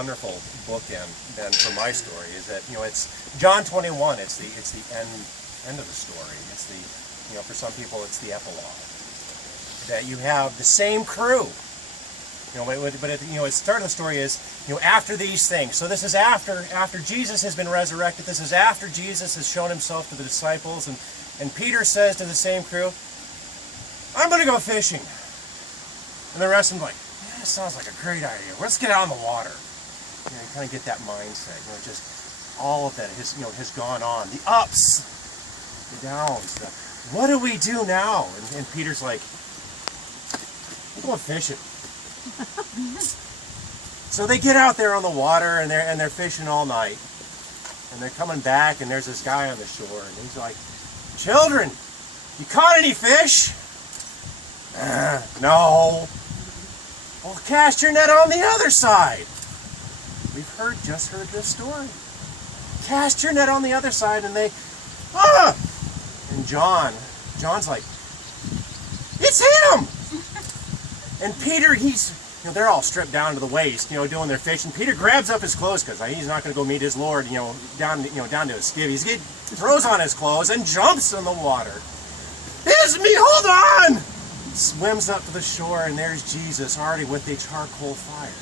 wonderful bookend then for my story is that, it's John 21. It's the end of the story. It's the, for some people it's the epilogue. That you have the same crew. But at the start of the story is, after these things. So this is after Jesus has been resurrected. This is after Jesus has shown himself to the disciples, and Peter says to the same crew, "I'm going to go fishing." And the rest of them are like, "Yeah, that sounds like a great idea. Let's get out on the water." You kind of get that mindset. Just all of that has gone on. The ups, the downs. What do we do now? And Peter's like, "I'm going fishing." So they get out there on the water and they're fishing all night, and they're coming back, and there's this guy on the shore, and he's like, "Children, you caught any fish?" "No." "Well, cast your net on the other side." We've just heard this story. Cast your net on the other side, and they, and John's like, "It's him!" And Peter, they're all stripped down to the waist, doing their fishing. Peter grabs up his clothes because he's not going to go meet his Lord, down to his skivvies. He throws on his clothes and jumps in the water. "It's me! Hold on!" Swims up to the shore, and there's Jesus already with a charcoal fire.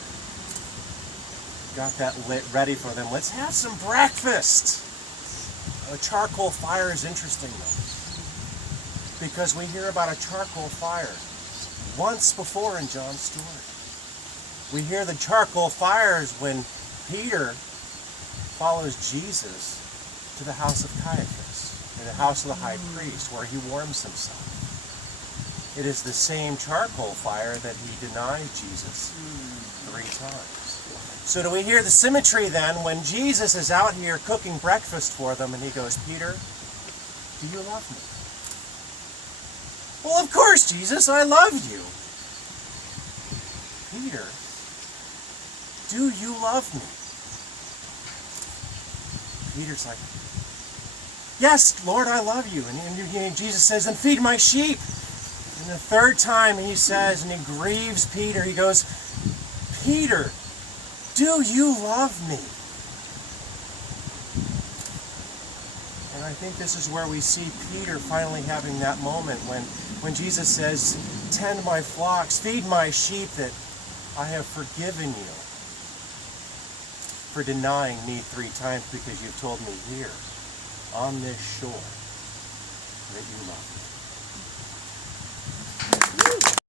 Got that lit ready for them. Let's have some breakfast. A charcoal fire is interesting though, because we hear about a charcoal fire once before in John's story. We hear the charcoal fires when Peter follows Jesus to the house of Caiaphas, in the house of the high priest, where he warms himself. It is the same charcoal fire that he denied Jesus 3 times. So do we hear the symmetry then when Jesus is out here cooking breakfast for them, and he goes, "Peter, do you love me?" "Well, of course, Jesus, I love you." "Peter, do you love me?" Peter's like, "Yes, Lord, I love you." And Jesus says, "Then feed my sheep." And the 3rd time he says, and he grieves Peter, he goes, "Peter, do you love me?" And I think this is where we see Peter finally having that moment when Jesus says, "Tend my flocks, feed my sheep, that I have forgiven you for denying me 3 times because you've told me here on this shore that you love me."